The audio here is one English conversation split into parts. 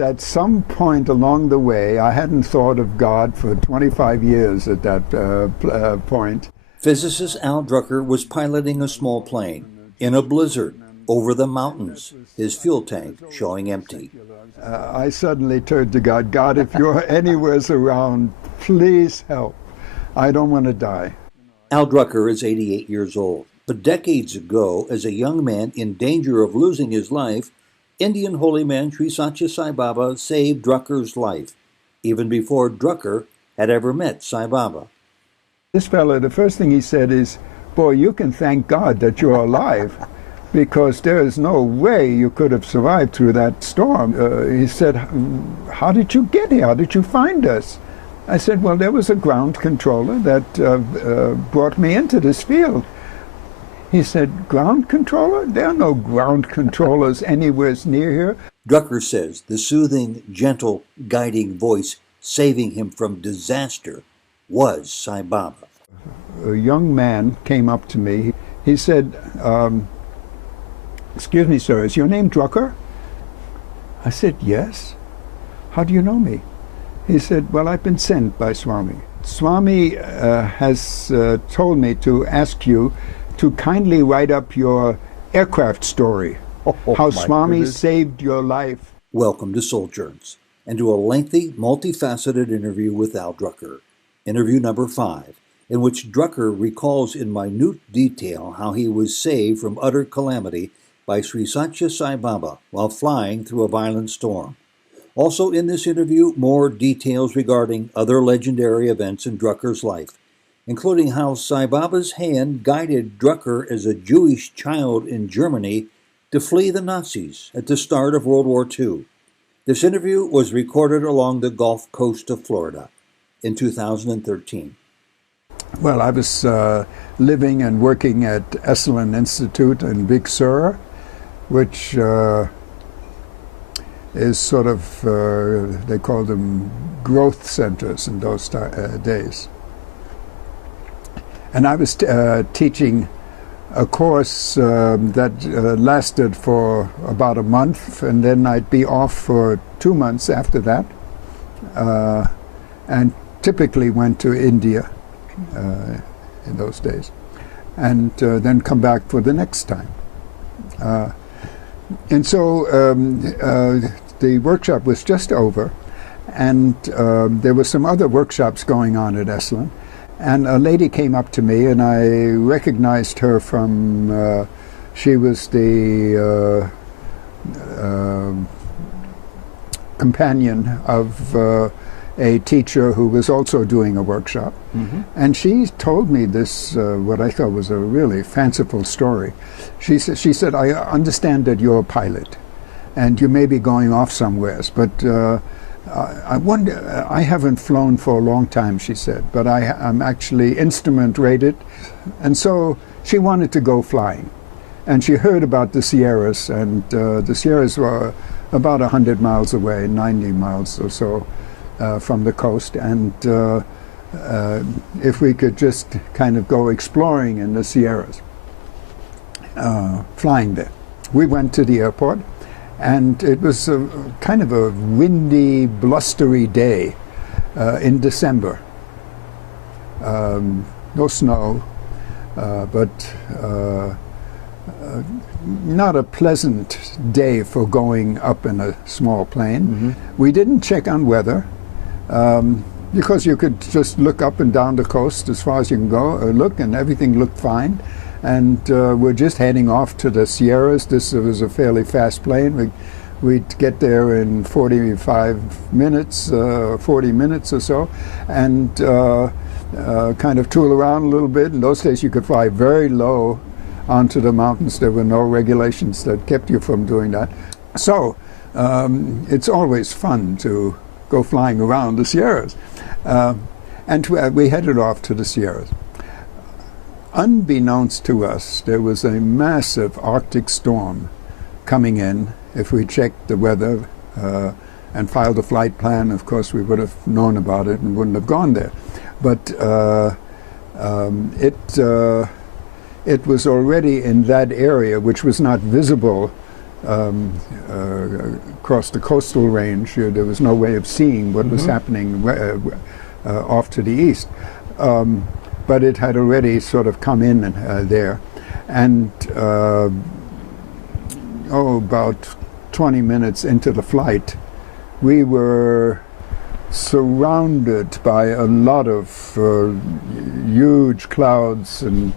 at some point along the way, I hadn't thought of God for 25 years at that point. Physicist Al Drucker was piloting a small plane in a blizzard over the mountains, his fuel tank showing empty. I suddenly turned to God. God, if you're anywhere around, please help. I don't want to die. Al Drucker is 88 years old, but decades ago, as a young man in danger of losing his life, Indian holy man Sri Satya Sai Baba saved Drucker's life, even before Drucker had ever met Sai Baba. This fellow, the first thing he said is, boy, you can thank God that you're alive, because there is no way you could have survived through that storm. He said, how did you get here? How did you find us? I said, well, there was a ground controller that brought me into this field. He said, ground controller? There are no ground controllers anywhere near here. Drucker says the soothing, gentle, guiding voice saving him from disaster was Sai Baba. A young man came up to me. He said, excuse me, sir, is your name Drucker? I said, yes. How do you know me? He said, well, I've been sent by Swami. Swami has told me to ask you to kindly write up your aircraft story, how Swami saved your life. Welcome to Sojourns, and to a lengthy, multifaceted interview with Al Drucker, interview number 5, in which Drucker recalls in minute detail how he was saved from utter calamity by Sri Satya Sai Baba while flying through a violent storm. Also in this interview, more details regarding other legendary events in Drucker's life, including how Sai Baba's hand guided Drucker as a Jewish child in Germany to flee the Nazis at the start of World War II. This interview was recorded along the Gulf Coast of Florida in 2013. Well, I was living and working at Esalen Institute in Big Sur, which is sort of, they call them growth centers in those days. And I was teaching a course that lasted for about a month, and then I'd be off for 2 months after that, and typically went to India in those days, and then come back for the next time. And so the workshop was just over, and there were some other workshops going on at Esalen. And a lady came up to me, and I recognized her from, she was the companion of a teacher who was also doing a workshop. Mm-hmm. And she told me this, what I thought was a really fanciful story. She said, I understand that you're a pilot, and you may be going off somewhere, but I wonder, I haven't flown for a long time, she said, but I'm actually instrument rated. And so she wanted to go flying. And she heard about the Sierras, and the Sierras were about 100 miles away, 90 miles or so from the coast. And if we could just kind of go exploring in the Sierras, flying there. We went to the airport. And it was kind of a windy, blustery day in December. No snow, but not a pleasant day for going up in a small plane. Mm-hmm. We didn't check on weather because you could just look up and down the coast as far as you can go, look, and everything looked fine. And we're just heading off to the Sierras. This was a fairly fast plane. We'd get there in 45 minutes, 40 minutes or so, and kind of tool around a little bit. In those days, you could fly very low onto the mountains. There were no regulations that kept you from doing that. So it's always fun to go flying around the Sierras. And we headed off to the Sierras. Unbeknownst to us, there was a massive Arctic storm coming in. If we checked the weather and filed a flight plan, of course, we would have known about it and wouldn't have gone there. But it was already in that area, which was not visible across the coastal range. There was no way of seeing what was happening off to the east. But it had already sort of come in there. And about 20 minutes into the flight, we were surrounded by a lot of huge clouds and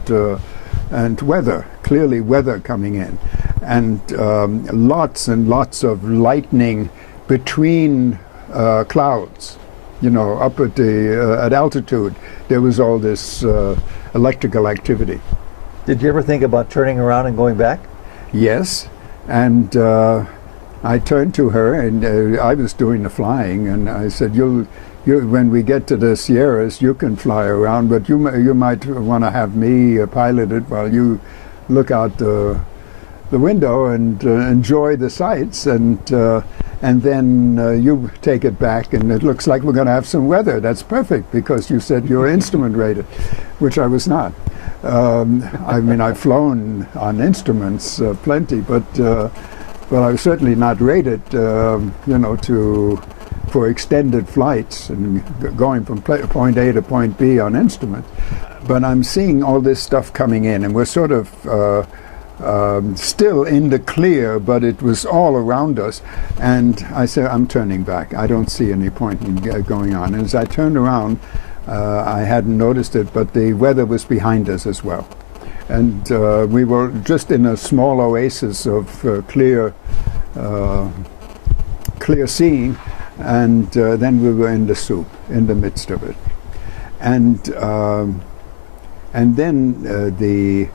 weather, clearly weather coming in, and lots and lots of lightning between clouds. You know, up at the at altitude, there was all this electrical activity. Did you ever think about turning around and going back? Yes, and I turned to her, and I was doing the flying, and I said, "You, when we get to the Sierras, you can fly around, but you might want to have me pilot it while you look out the window and enjoy the sights, and then you take it back, and it looks like we're going to have some weather. That's perfect, because you said you're instrument rated," which I was not. I mean, I've flown on instruments plenty, but I was certainly not rated, you know, for extended flights and going from point A to point B on instruments. But I'm seeing all this stuff coming in, and we're sort of still in the clear, but it was all around us. And I said, I'm turning back. I don't see any point in going on. And as I turned around, I hadn't noticed it, but the weather was behind us as well. And we were just in a small oasis of clear seeing, and then we were in the soup, in the midst of it. And then the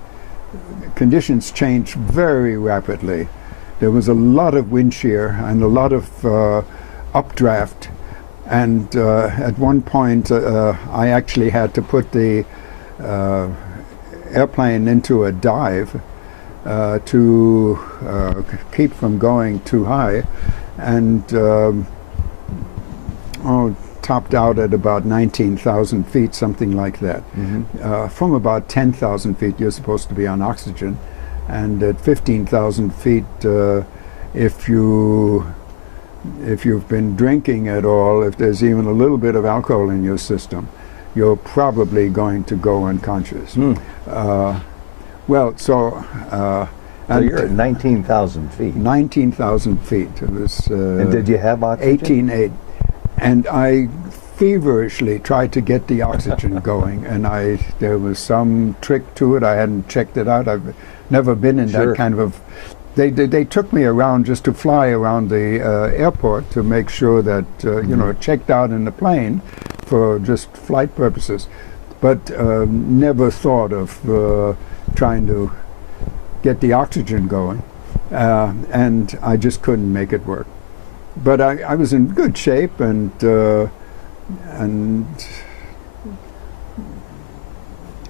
conditions changed very rapidly. There was a lot of wind shear and a lot of updraft, and at one point I actually had to put the airplane into a dive to keep from going too high, and topped out at about 19,000 feet, something like that. From about 10,000 feet, you're supposed to be on oxygen, and at 15,000 feet, if you've been drinking at all, if there's even a little bit of alcohol in your system, you're probably going to go unconscious. Well, so you're at 19,000 feet. 19,000 feet. It was. And did you have oxygen? 18.8. And I feverishly tried to get the oxygen going, and there was some trick to it. I hadn't checked it out. I've never been in that kind of. They took me around just to fly around the airport to make sure that you know, checked out in the plane for just flight purposes, but never thought of trying to get the oxygen going, and I just couldn't make it work. But I was in good shape, and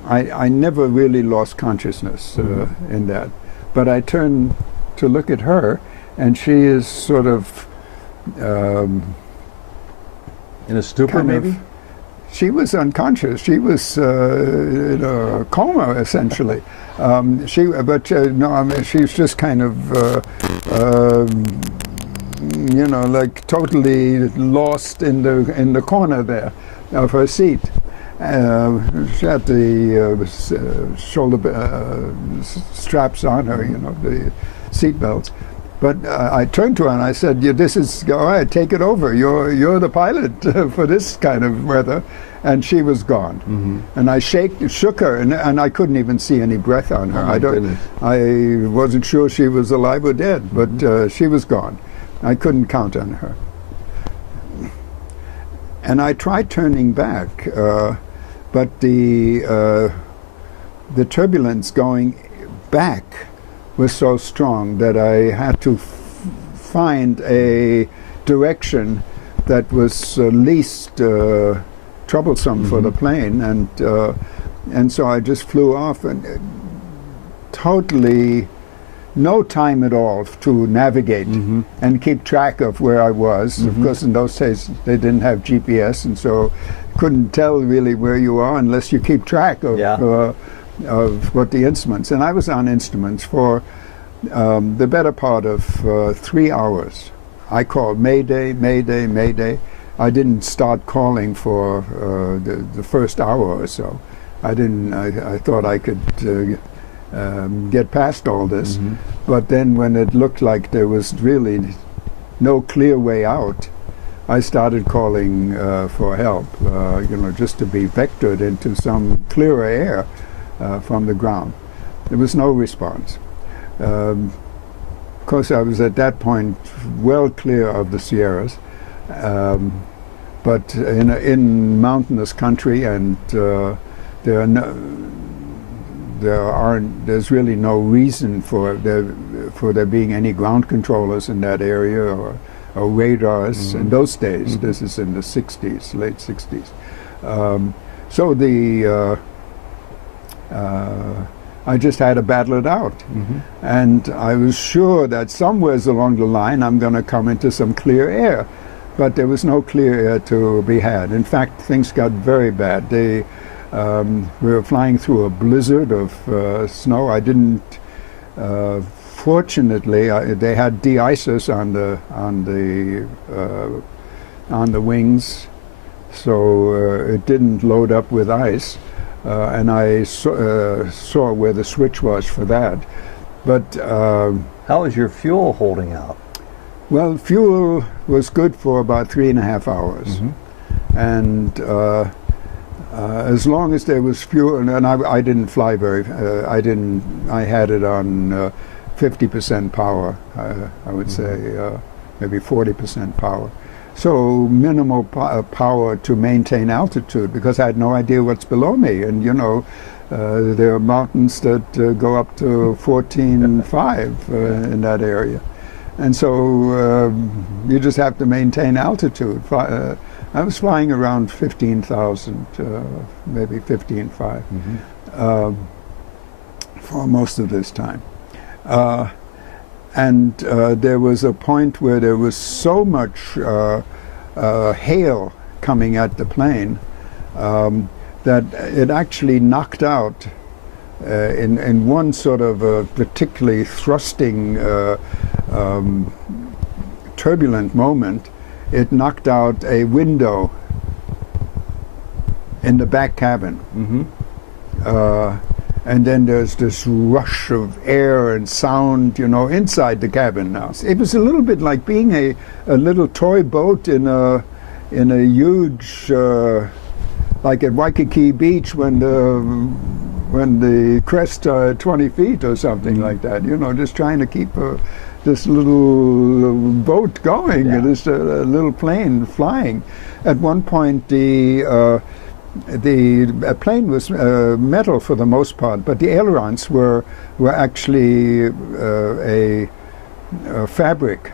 I never really lost consciousness in that. But I turned to look at her, and she is sort of in a stupor, maybe? She was unconscious. She was in a coma, essentially. No, I mean, she's just kind of, you know, like totally lost in the corner there of her seat. She had the shoulder straps on her, you know, the seat belts. But I turned to her and I said, "Yeah, this is all right. Take it over. You're the pilot for this kind of weather." And she was gone. And I shook her, and I couldn't even see any breath on her. I wasn't sure she was alive or dead, but she was gone. I couldn't count on her. And I tried turning back, but the turbulence going back was so strong that I had to find a direction that was least troublesome for the plane, and so I just flew off, and totally no time at all to navigate and keep track of where I was. Of course, in those days they didn't have GPS, and so couldn't tell really where you are unless you keep track of what the instruments. And I was on instruments for the better part of 3 hours. I called Mayday, Mayday, Mayday. I didn't start calling for the first hour or so. I thought I could get past all this. But then when it looked like there was really no clear way out, I started calling for help, just to be vectored into some clearer air from the ground. There was no response. Of course, I was at that point well clear of the Sierras, but in mountainous country, and there's really no reason for there being any ground controllers in that area or radars in those days. This is in the 60s, late 60s. I just had to battle it out. And I was sure that somewhere along the line I'm going to come into some clear air. But there was no clear air to be had. In fact, things got very bad. We were flying through a blizzard of snow. I didn't, fortunately, they had de-icers on the wings, so it didn't load up with ice. And I saw where the switch was for that. But how was your fuel holding out? Well, fuel was good for about 3.5 hours, and as long as there was fuel, and I didn't fly very. I had it on 50% power. I would say maybe 40% power. So minimal power to maintain altitude, because I had no idea what's below me. And there are mountains that go up to 14.5 in that area. And so you just have to maintain altitude. I was flying around 15,000, maybe 15.5 for most of this time. And there was a point where there was so much hail coming at the plane that it actually knocked out, in one sort of particularly thrusting, turbulent moment, it knocked out a window in the back cabin. And then there's this rush of air and sound, inside the cabin now. It was a little bit like being a little toy boat in a huge, like at Waikiki Beach when the crest 20 feet or something like that. Just trying to keep this little boat going, this little plane flying. At one point, the plane was metal for the most part, but the ailerons were actually a fabric,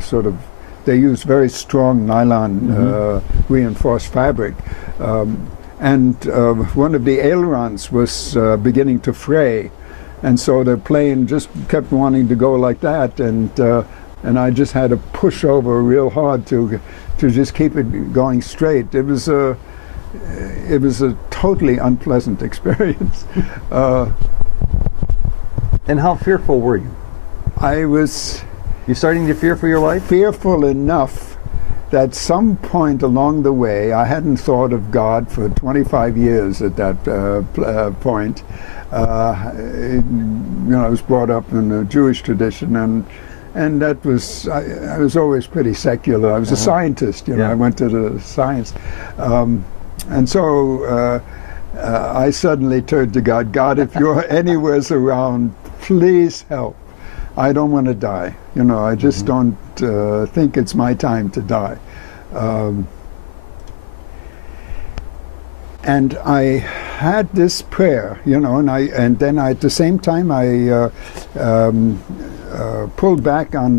sort of. They used very strong nylon reinforced fabric, and one of the ailerons was beginning to fray, and so the plane just kept wanting to go like that, and I just had to push over real hard to just keep it going straight. It was a totally unpleasant experience. And how fearful were you? I was... You starting to fear for your life? Fearful enough that some point along the way, I hadn't thought of God for 25 years at that point. I was brought up in a Jewish tradition, and that was... I was always pretty secular. I was a scientist, I went to the science. And so I suddenly turned to God. God, if you're anywhere around, please help. I don't want to die. I just don't think it's my time to die. And I had this prayer, and then at the same time I pulled back on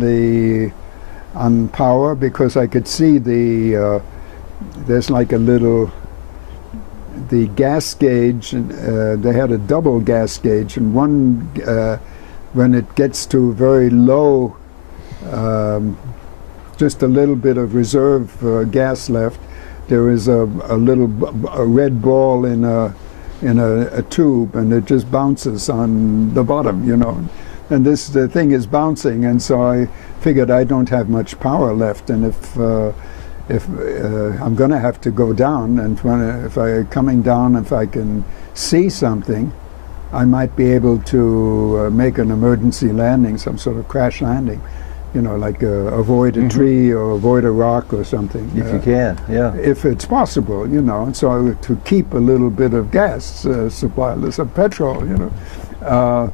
power, because I could see there's like a little. The gas gauge, they had a double gas gauge, and one, when it gets to very low, just a little bit of reserve gas left, there is a red ball in a tube, and it just bounces on the bottom, and the thing is bouncing, and so I figured I don't have much power left, and if I'm going to have to go down, and if I coming down, if I can see something, I might be able to make an emergency landing, some sort of crash landing, you know, like avoid a tree or avoid a rock or something. If you can, yeah. If it's possible, you know, and so to keep a little bit of gas supply, some petrol, you know.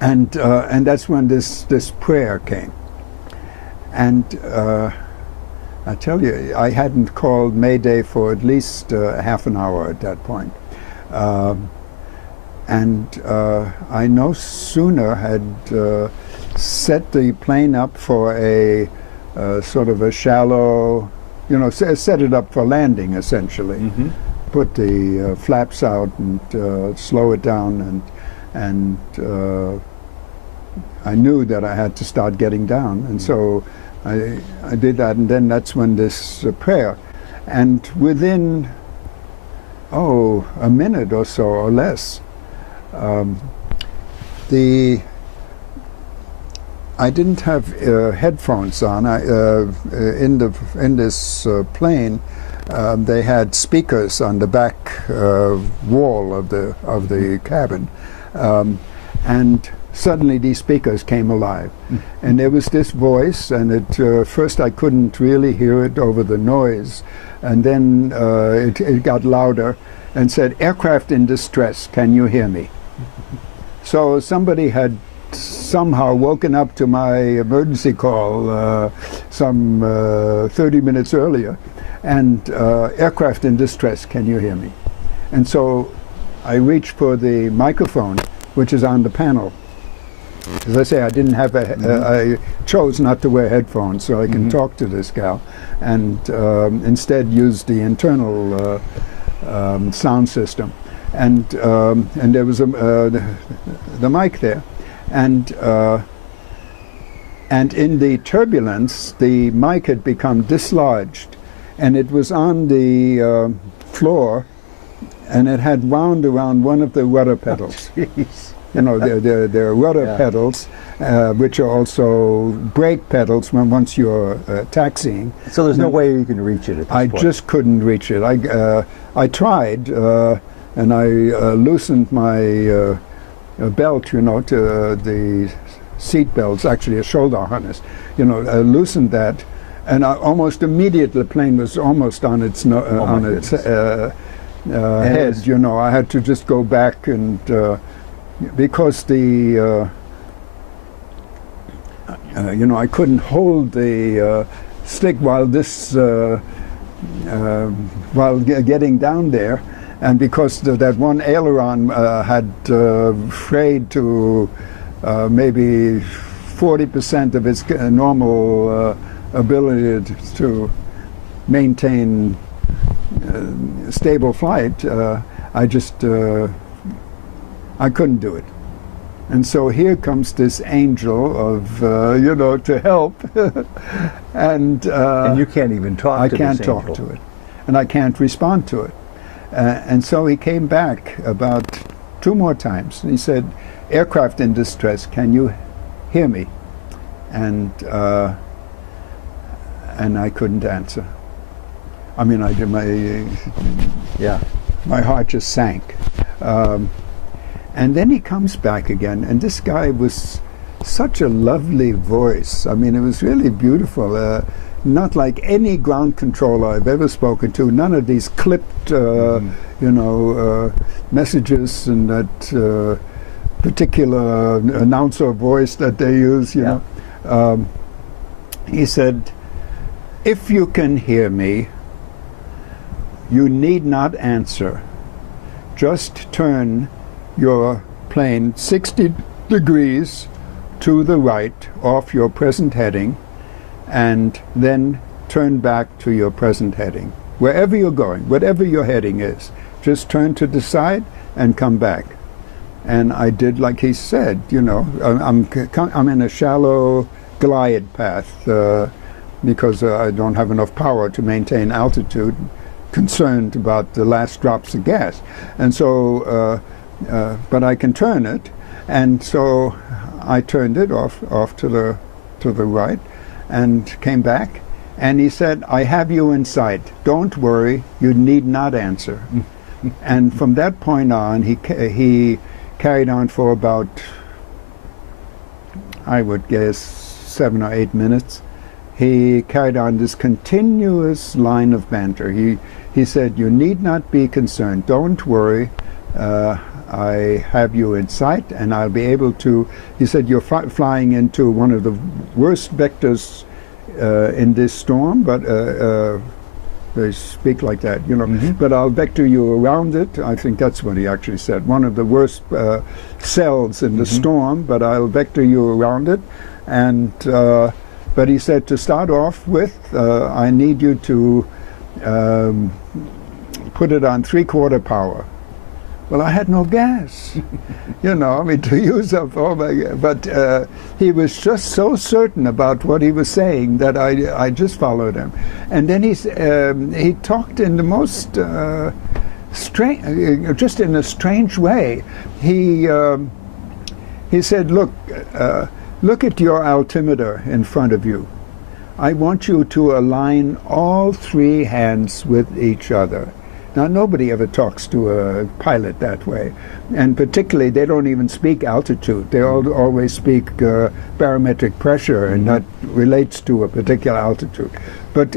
And that's when this prayer came. And I tell you, I hadn't called Mayday for at least half an hour at that point. I no sooner had set the plane up for a sort of a shallow, you know, set it up for landing essentially. Put the flaps out and slow it down, and I knew that I had to start getting down, and so I did that, and then that's when this prayer, and within a minute or so or less, I didn't have headphones on. In this plane, they had speakers on the back wall of the cabin, and suddenly these speakers came alive, and there was this voice, and at first I couldn't really hear it over the noise, and then it got louder and said, "Aircraft in distress, can you hear me?" So somebody had somehow woken up to my emergency call some 30 minutes earlier, and "Aircraft in distress, can you hear me?" And so I reached for the microphone, which is on the panel. As I say, I didn't have I chose not to wear headphones so I can talk to this gal, and instead used the internal sound system, and there was the mic there, and in the turbulence the mic had become dislodged, and it was on the floor, and it had wound around one of the rudder pedals. You know, there are rudder pedals, which are also brake pedals once you're taxiing. So there's no way you can reach it at this point. I just couldn't reach it. I tried, and I loosened my belt, you know, to the seat belts, actually a shoulder harness, you know, loosened that, and almost immediately the plane was almost on its head. You know, I had to just go back, and because the you know, I couldn't hold the stick while while getting down there, and because that one aileron had frayed to maybe 40% of its normal ability to maintain stable flight, I couldn't do it. And so here comes this angel of, you know, to help. And you can't even talk to this angel. I can't talk to it. And I can't respond to it. And so he came back about 2 more times. And he said, "Aircraft in distress, can you hear me?" And I couldn't answer. I mean, my heart just sank. And then he comes back again, and this guy was such a lovely voice. I mean, it was really beautiful. Not like any ground controller I've ever spoken to. None of these clipped, you know, messages and that particular announcer voice that they use, you know. He said, "If you can hear me, you need not answer. Just turn your plane 60 degrees to the right off your present heading, and then turn back to your present heading. Wherever you're going, whatever your heading is, just turn to the side and come back." And I did like he said, you know. I'm in a shallow glide path because I don't have enough power to maintain altitude, concerned about the last drops of gas. And so but I can turn it, And so I turned it off to the right and came back, and he said, "I have you in sight. Don't worry, you need not answer." And from that point on, he carried on for about, I would guess, 7 or 8 minutes. He carried on this continuous line of banter. He said, "You need not be concerned. Don't worry. I have you in sight, and I'll be able to." He said, "You're flying into one of the worst vectors in this storm, but they speak like that, you know. But I'll vector you around it." I think that's what he actually said. One of the worst cells in the storm, but I'll vector you around it. And but he said, to start off with, I need you to put it on 3/4 power. Well, I had no gas, you know, I mean, to use up all my, but he was just so certain about what he was saying that I just followed him. And then he talked in the most strange, just in a strange way. He said, look at your altimeter in front of you. I want you to align all 3 hands with each other. Now, nobody ever talks to a pilot that way, and particularly they don't even speak altitude. They always speak barometric pressure, and that relates to a particular altitude. But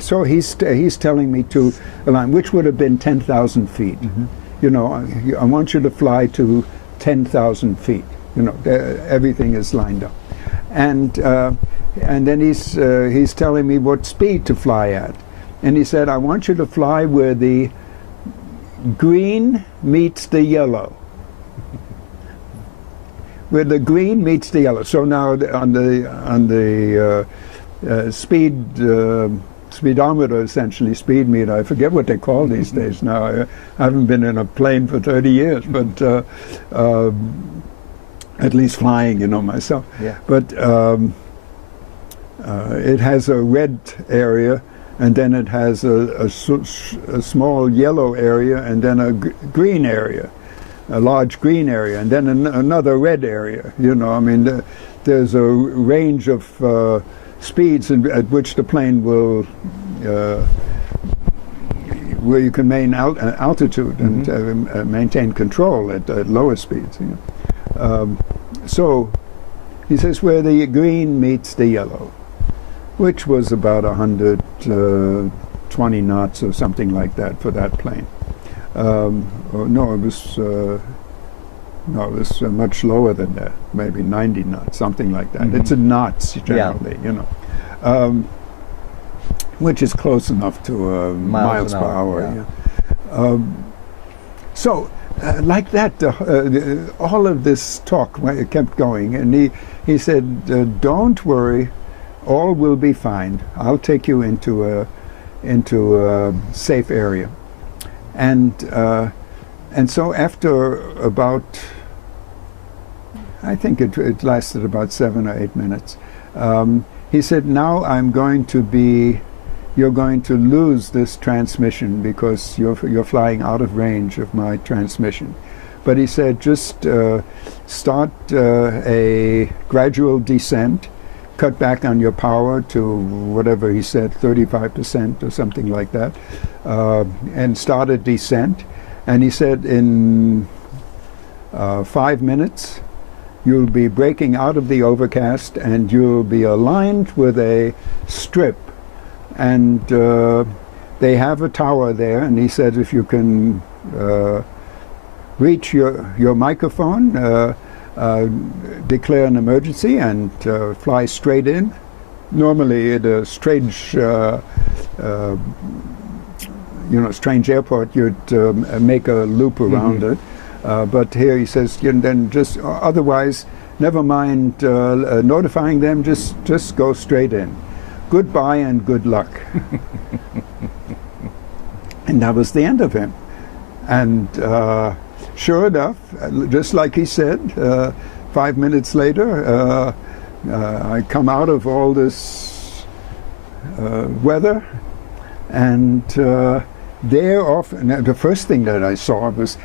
so he's telling me to align, which would have been 10,000 feet. You know, I want you to fly to 10,000 feet. You know, everything is lined up, and then he's telling me what speed to fly at. And he said, I want you to fly where the green meets the yellow. Where the green meets the yellow. So now on the speedometer, essentially, speed meter, I forget what they call these days now. I haven't been in a plane for 30 years, but at least flying, you know, myself. Yeah. But it has a red area, and then it has a small yellow area, and then a green area, a large green area, and then another red area. You know, I mean, there's a range of speeds at which the plane will, where you can maintain altitude and maintain control at lower speeds. You know. So he says where the green meets the yellow, which was about 120 knots or something like that for that plane. No, it was much lower than that, maybe 90 knots, something like that. It's in knots generally, you know, which is close enough to miles per hour. Yeah. So, like that, all of this talk kept going, and he said, "Don't worry. All will be fine. I'll take you into a safe area." And so after about, I think it lasted about 7 or 8 minutes, he said, "Now you're going to lose this transmission because you're flying out of range of my transmission." But he said, "Just start a gradual descent. Cut back on your power to whatever he said, 35% or something like that, and start a descent." And he said, in 5 minutes, you'll be breaking out of the overcast, and you'll be aligned with a strip. And they have a tower there, and he said, if you can reach your microphone, declare an emergency and fly straight in. Normally at a strange airport, you'd make a loop around it. But here he says, then just otherwise, never mind notifying them, just go straight in. Goodbye and good luck. And that was the end of him. And sure enough, just like he said, 5 minutes later, I come out of all this weather, and there off, and the first thing that I saw was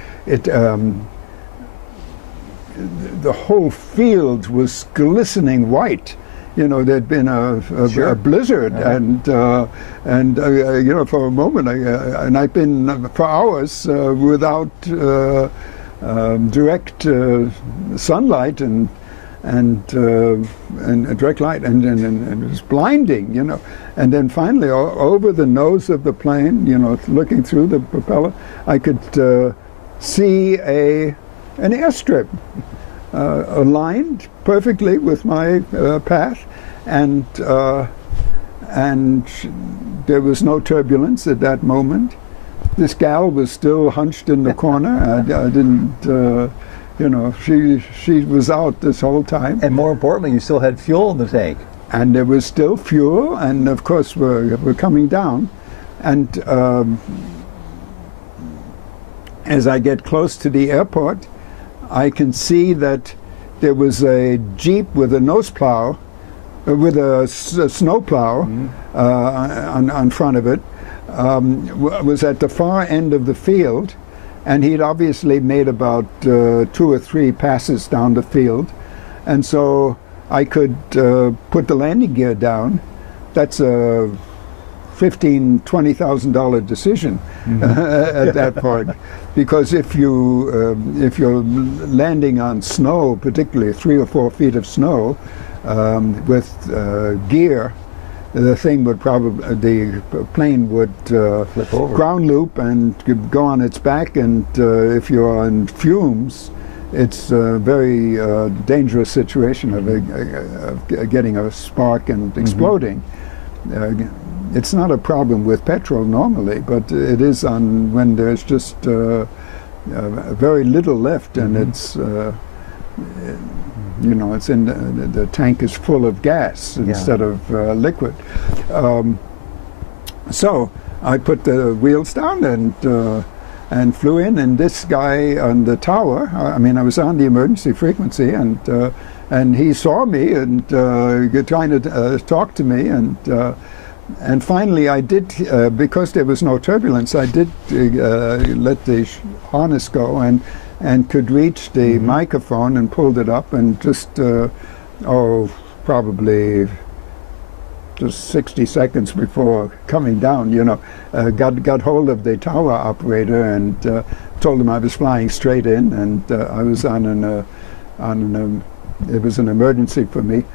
the whole field was glistening white. You know, there'd been a blizzard, and you know, for a moment, and I'd been for hours without direct sunlight and direct light, and it was blinding, you know. And then finally, over the nose of the plane, you know, looking through the propeller, I could see an airstrip aligned perfectly with my path, and there was no turbulence at that moment. This gal was still hunched in the corner. I didn't, you know, she was out this whole time. And more importantly, you still had fuel in the tank. And there was still fuel, and of course we're coming down. And as I get close to the airport, I can see that there was a Jeep with a nose plow, with a snow plow on front of it, was at the far end of the field, and he'd obviously made about 2 or 3 passes down the field, and so I could put the landing gear down. That's a $15,000-$20,000 decision at that point, because if you're landing on snow, particularly 3 or 4 feet of snow, with gear, the thing would the plane would flip over, ground loop, and go on its back, and if you're on fumes, it's a very dangerous situation of getting a spark and exploding. It's not a problem with petrol normally, but it is on when there's just very little left, and it's you know, it's in the tank is full of gas instead of liquid. So I put the wheels down and flew in, and this guy on the tower, I mean, I was on the emergency frequency, and he saw me and trying to talk to me, and finally I did, because there was no turbulence, I did let the harness go and could reach the microphone and pulled it up, and just probably just 60 seconds before coming down, you know, got hold of the tower operator and told him I was flying straight in, and I was it was an emergency for me.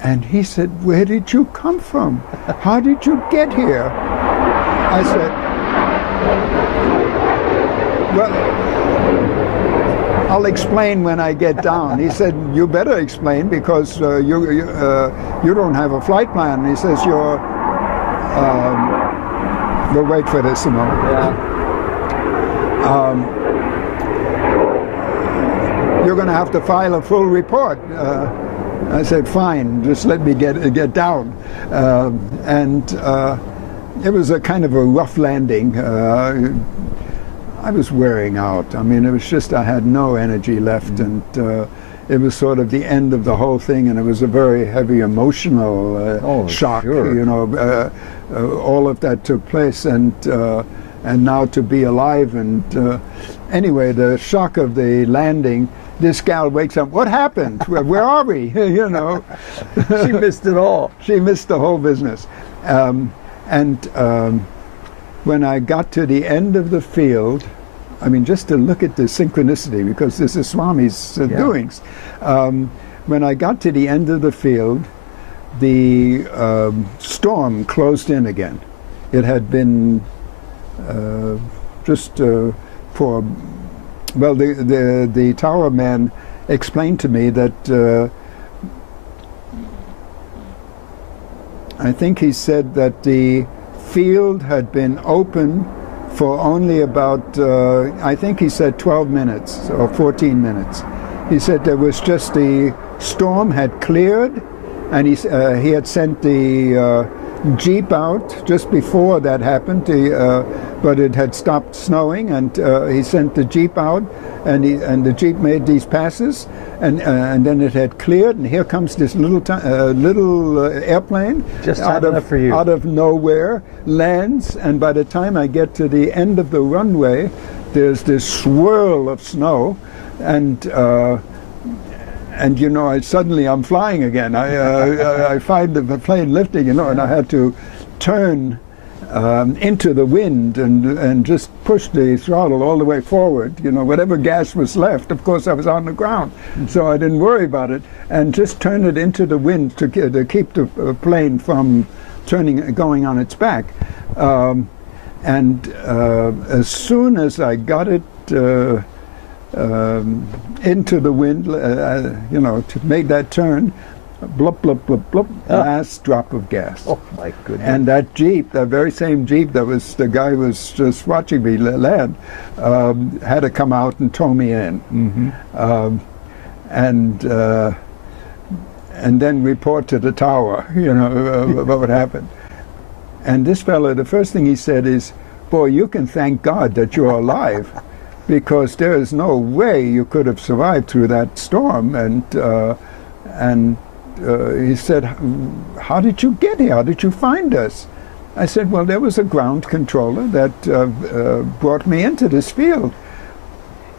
And he said, "Where did you come from? How did you get here?" I said, "Well, I'll explain when I get down." He said, "You better explain, because you don't have a flight plan." He says, we'll wait for this a moment. You're going to have to file a full report." I said, "Fine, just let me get down." And it was a kind of a rough landing. I was wearing out. I mean, it was just, I had no energy left, and it was sort of the end of the whole thing, and it was a very heavy emotional shock. Sure. You know, all of that took place, and now to be alive, and anyway, the shock of the landing. This gal wakes up. "What happened? Where are we?" You know, she missed it all. She missed the whole business, when I got to the end of the field, I mean, just to look at the synchronicity, because this is Swami's doings. When I got to the end of the field, the storm closed in again. It had been just for, well, the tower man explained to me that I think he said that the field had been open for only about, I think he said 12 minutes or 14 minutes. He said there was just the storm had cleared, and he had sent the Jeep out just before that happened, but it had stopped snowing, and he sent the Jeep out, and the Jeep made these passes, and then it had cleared, and here comes this little airplane just out of nowhere, lands, and by the time I get to the end of the runway, there's this swirl of snow, and you know, suddenly I'm flying again. I find the plane lifting, you know, and I had to turn into the wind and just push the throttle all the way forward. You know, whatever gas was left, of course, I was on the ground, so I didn't worry about it, and just turn it into the wind to keep the plane from going on its back. As soon as I got it into the wind, you know, to make that turn, blup, blup, blup, blup, last drop of gas. Oh, my goodness. And that Jeep, that very same Jeep that was, the guy was just watching me land, had to come out and tow me in. And then report to the tower, you know, about what happened. And this fellow, the first thing he said is, boy, you can thank God that you're alive, because there is no way you could have survived through that storm. And he said, how did you get here? How did you find us? I said, well, there was a ground controller that brought me into this field.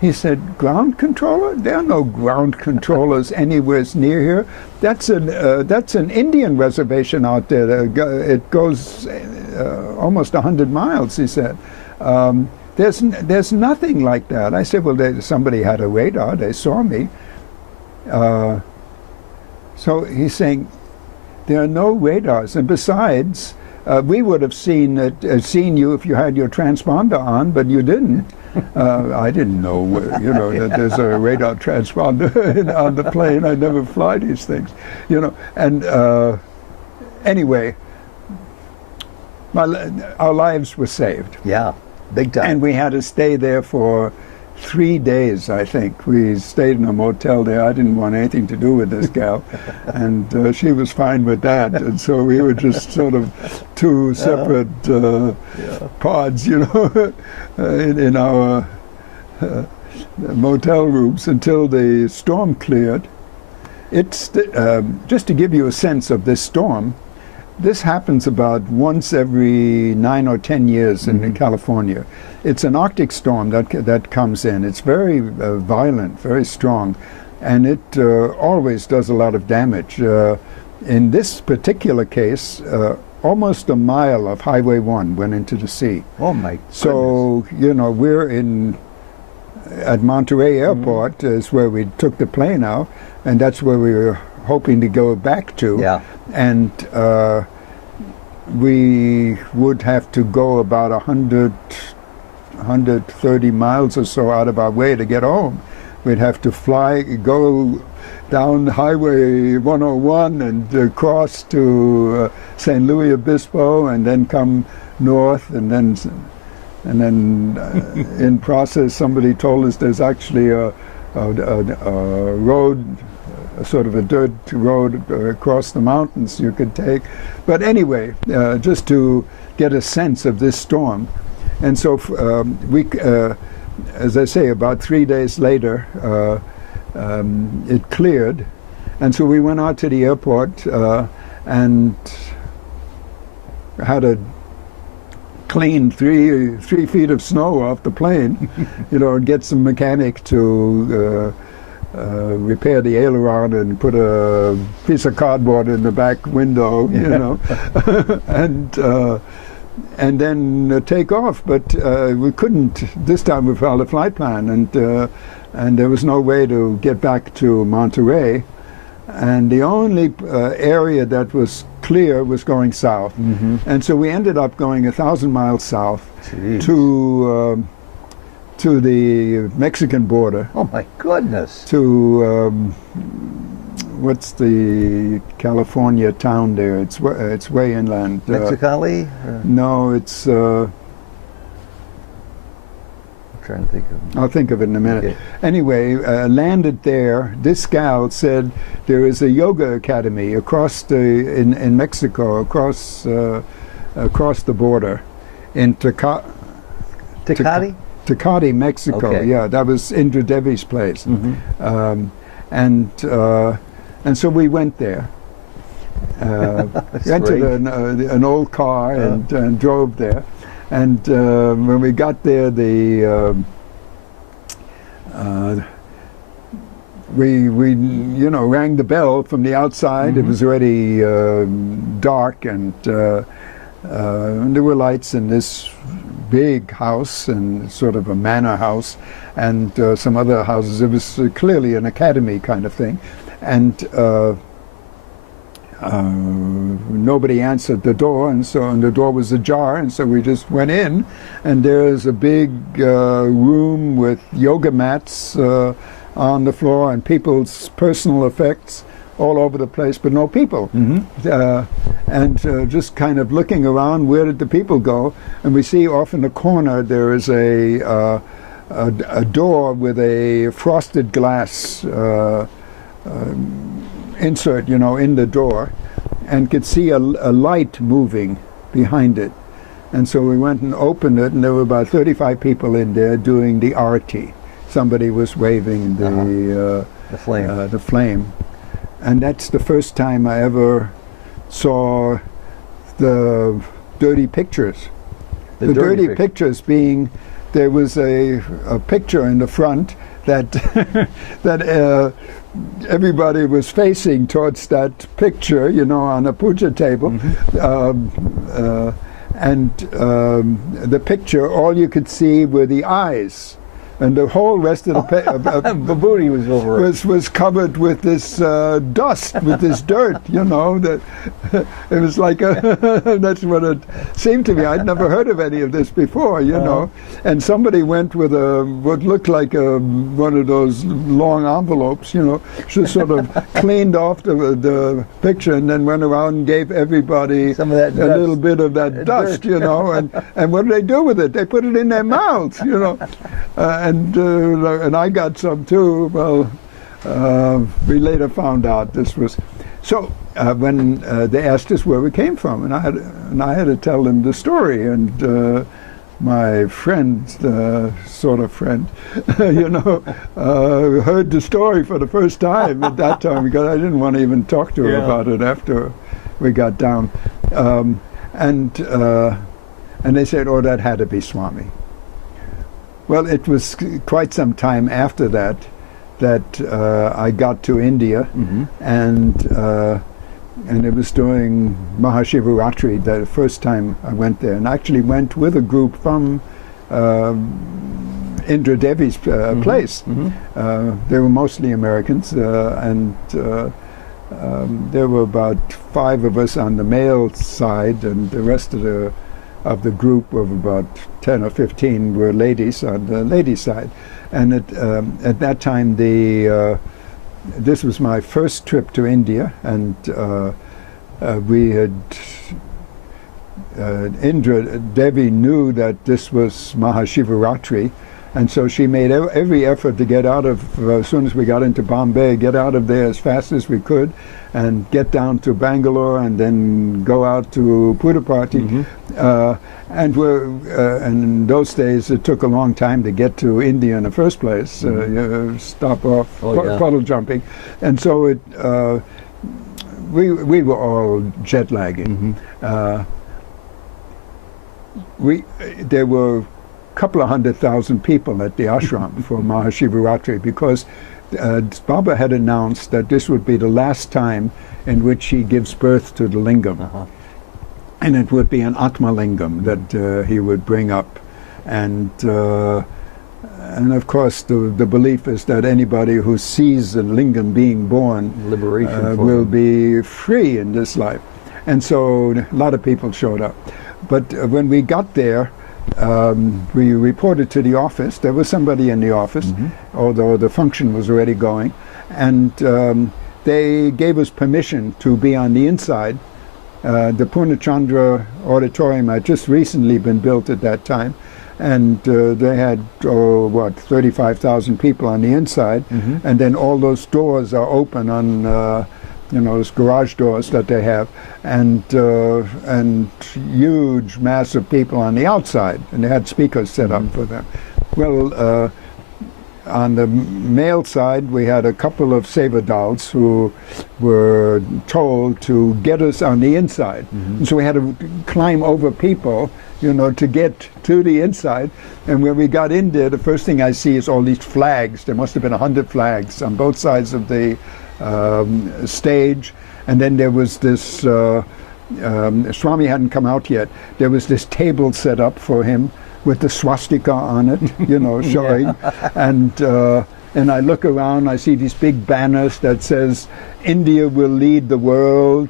He said, ground controller? There are no ground controllers anywhere near here. That's an Indian reservation out there. It goes almost 100 miles, he said. There's nothing like that. I said, well, somebody had a radar. They saw me. So he's saying, there are no radars. And besides, we would have seen you if you had your transponder on, but you didn't. I didn't know, you know, that there's a radar transponder on the plane. I never fly these things, you know. And anyway, our lives were saved. Yeah, big time. And we had to stay there for 3 days, I think. We stayed in a motel there. I didn't want anything to do with this gal, and she was fine with that. And so we were just sort of two separate pods, you know, in our motel rooms until the storm cleared. It's just to give you a sense of this storm. This happens about once every 9 or 10 years in California. It's an Arctic storm that comes in. It's very violent, very strong, and it always does a lot of damage. In this particular case, almost a mile of Highway 1 went into the sea. Oh my goodness. So, you know, we're at Monterey Airport is where we took the plane out, and that's where we were hoping to go back to. Yeah. And we would have to go about 130 miles or so out of our way to get home. We'd have to go down Highway 101 and cross to St. Louis Obispo, and then come north, and then in process somebody told us there's actually a road, sort of a dirt road across the mountains you could take. But anyway, just to get a sense of this storm. And so as I say, about 3 days later, it cleared. And so we went out to the airport and had to clean 3 feet of snow off the plane, you know, and get some mechanic to repair the aileron and put a piece of cardboard in the back window, you know, and then take off. But we couldn't. This time we found a flight plan, and there was no way to get back to Monterey. And the only area that was clear was going south, and so we ended up going 1,000 miles south to the Mexican border. Oh my goodness! To what's the California town there? It's way inland. Mexicali? No, it's. I'm trying to think of. I'll think of it in a minute. Okay. Anyway, landed there. This gal said there is a yoga academy across in Mexico, across the border, in Tecate? Tecate, Mexico. Okay. Yeah, that was Indra Devi's place, and so we went there. Rented an old car and drove there. And when we got there, we you know, rang the bell from the outside. It was already dark, and there were lights in this big house, and sort of a manor house, and some other houses. It was clearly an academy kind of thing, and nobody answered the door, and the door was ajar, and so we just went in, and there's a big room with yoga mats on the floor, and people's personal effects all over the place, but no people. And just kind of looking around, where did the people go? And we see off in the corner there is a door with a frosted glass insert, you know, in the door, and could see a light moving behind it. And so we went and opened it, and there were about 35 people in there doing the arti. Somebody was waving the flame. And that's the first time I ever saw the dirty pictures. The dirty pictures being, there was a picture in the front that that everybody was facing towards that picture, you know, on a puja table. And the picture, all you could see were the eyes. And the whole rest of the booty was over was covered with this dust, with this dirt, you know. That it was like that's what it seemed to me. I'd never heard of any of this before, you know. And somebody went with what looked like one of those long envelopes, you know, just sort of cleaned off the picture, and then went around and gave everybody some of that a little bit of that dust, you know. And what did they do with it? They put it in their mouths, you know. And I got some too. Well, we later found out this was so. When they asked us where we came from, and I had to tell them the story. And my friend, sort of friend, you know, heard the story for the first time at that time, because I didn't want to even talk to her about it after we got down. And they said, "Oh, that had to be Swami." Well, it was quite some time after that I got to India, and it was during Mahashivaratri, the first time I went there, and I actually went with a group from Indra Devi's place. They were mostly Americans, and there were about 5 of us on the male side, and the rest of the group of about 10 or 15 were ladies on the ladies' side. And at that time, this was my first trip to India, and we had Indra Devi knew that this was Mahashivaratri, and so she made every effort to get out of, as soon as we got into Bombay, get out of there as fast as we could, and get down to Bangalore, and then go out to Puttaparthi. And in those days, it took a long time to get to India in the first place. You stop off puddle jumping, and so we were all jet lagging. There were a couple of 100,000 people at the ashram for Mahashivaratri, because Baba had announced that this would be the last time in which he gives birth to the lingam. And it would be an Atma lingam that he would bring up. And of course, the belief is that anybody who sees a lingam being born will be free in this life. And so a lot of people showed up. But when we got there, we reported to the office. There was somebody in the office, although the function was already going. And they gave us permission to be on the inside. The Purnachandra Auditorium had just recently been built at that time, and they had 35,000 people on the inside, and then all those doors are open on those garage doors that they have, and huge mass of people on the outside, and they had speakers set up for them. Well, on the male side, we had a couple of saber dolls who were told to get us on the inside. And so we had to climb over people, you know, to get to the inside. And when we got in there, the first thing I see is all these flags. There must have been 100 flags on both sides of the stage. And then there was this, Swami hadn't come out yet, there was this table set up for him with the swastika on it, you know, showing. And I look around, I see these big banners that says, India will lead the world,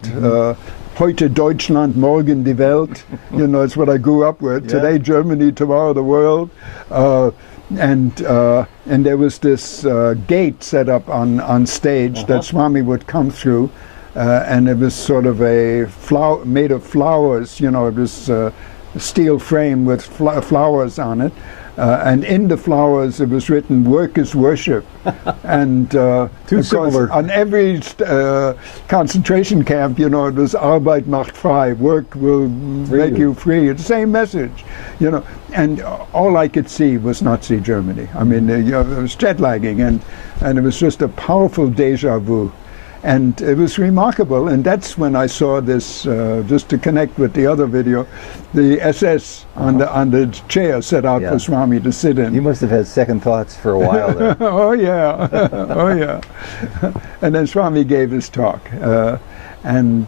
heute Deutschland, morgen die Welt. You know, it's what I grew up with. Yeah. Today Germany, tomorrow the world. And there was this gate set up on stage that Swami would come through. And it was sort of a made of flowers, you know, it was steel frame with flowers on it, and in the flowers it was written "Work is worship," and too similar. On every concentration camp, you know, it was "Arbeit macht frei," work will make you free. It's the same message, you know. And all I could see was Nazi Germany. I mean, you know, it was jet lagging, and it was just a powerful déjà vu. And it was remarkable, and that's when I saw this, just to connect with the other video, the SS on the chair set out for Swami to sit in. You must have had second thoughts for a while there. Oh yeah, oh yeah. And then Swami gave his talk, and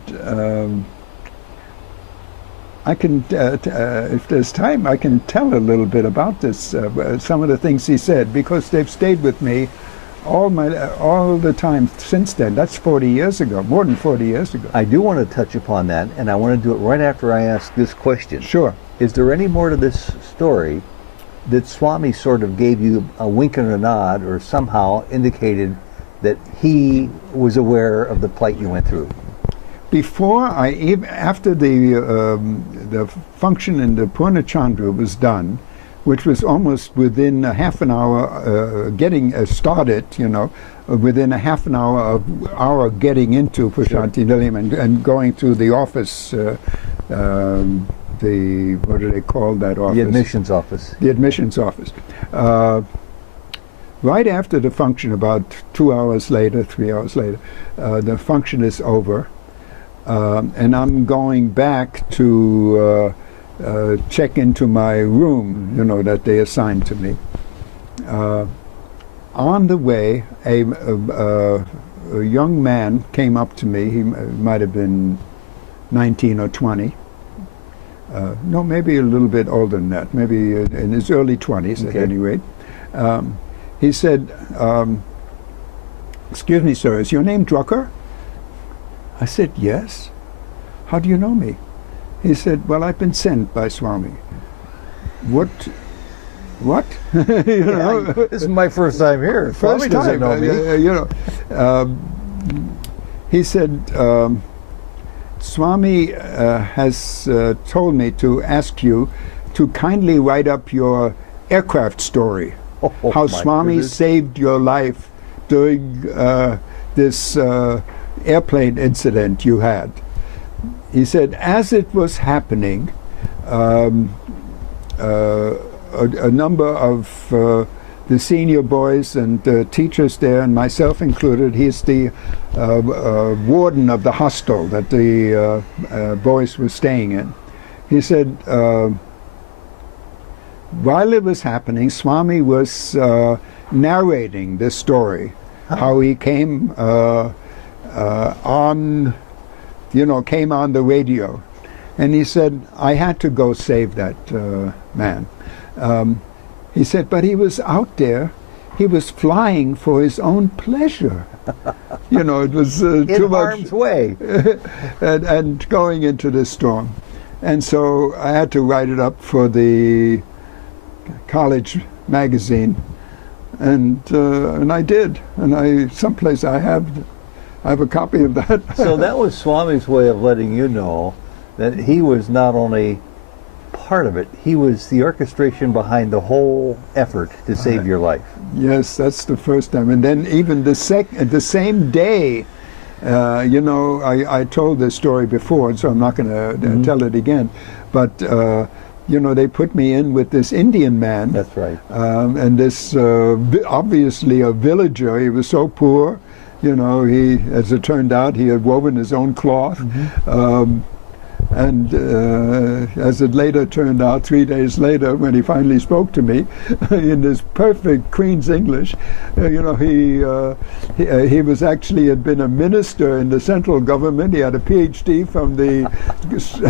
I can, if there's time, I can tell a little bit about this, some of the things he said, because they've stayed with me all the time since then. That's 40 years ago, more than 40 years ago. I do want to touch upon that, and I want to do it right after I ask this question. Sure. Is there any more to this story that Swami sort of gave you a wink and a nod, or somehow indicated that he was aware of the plight you went through? Before after the function in the Purna Chandra was done, which was almost within a half an hour getting started, you know, within a half an hour getting into Prashanti Nilayam and going to the office, what do they call that office? The admissions office. The admissions office. Right after the function, about 2 hours later, 3 hours later, the function is over, and I'm going back to check into my room, you know, that they assigned to me. On the way, a young man came up to me. He might have been 19 or 20. No, maybe a little bit older than that. Maybe in his early 20s, at any rate. He said, "Excuse me, sir, is your name Deraker?" I said, "Yes." "How do you know me?" He said, "Well, I've been sent by Swami." What? You know? This is my first time here. Swami doesn't know me. You know, he said, "Swami has told me to ask you to kindly write up your aircraft story, how Swami saved your life during this airplane incident you had." He said, as it was happening, a number of the senior boys and teachers there, and myself included, he's the warden of the hostel that the boys were staying in. He said, while it was happening, Swami was narrating this story, how he came on, you know, came on the radio. And he said, I had to go save that man. He said, but he was out there, he was flying for his own pleasure. You know, it was too much. In harm's way. and going into the storm. And so I had to write it up for the college magazine. And I did. And someplace I have a copy of that. So that was Swami's way of letting you know that he was not only part of it, he was the orchestration behind the whole effort to save your life. Yes, that's the first time. And then even the same day, you know, I told this story before, so I'm not going to tell it again, but you know, they put me in with this Indian man. That's right. And this, obviously a villager. He was so poor, you know, he, as it turned out, he had woven his own cloth. And as it later turned out, 3 days later, when he finally spoke to me in this perfect Queen's English, you know, he was actually had been a minister in the central government. He had a PhD from the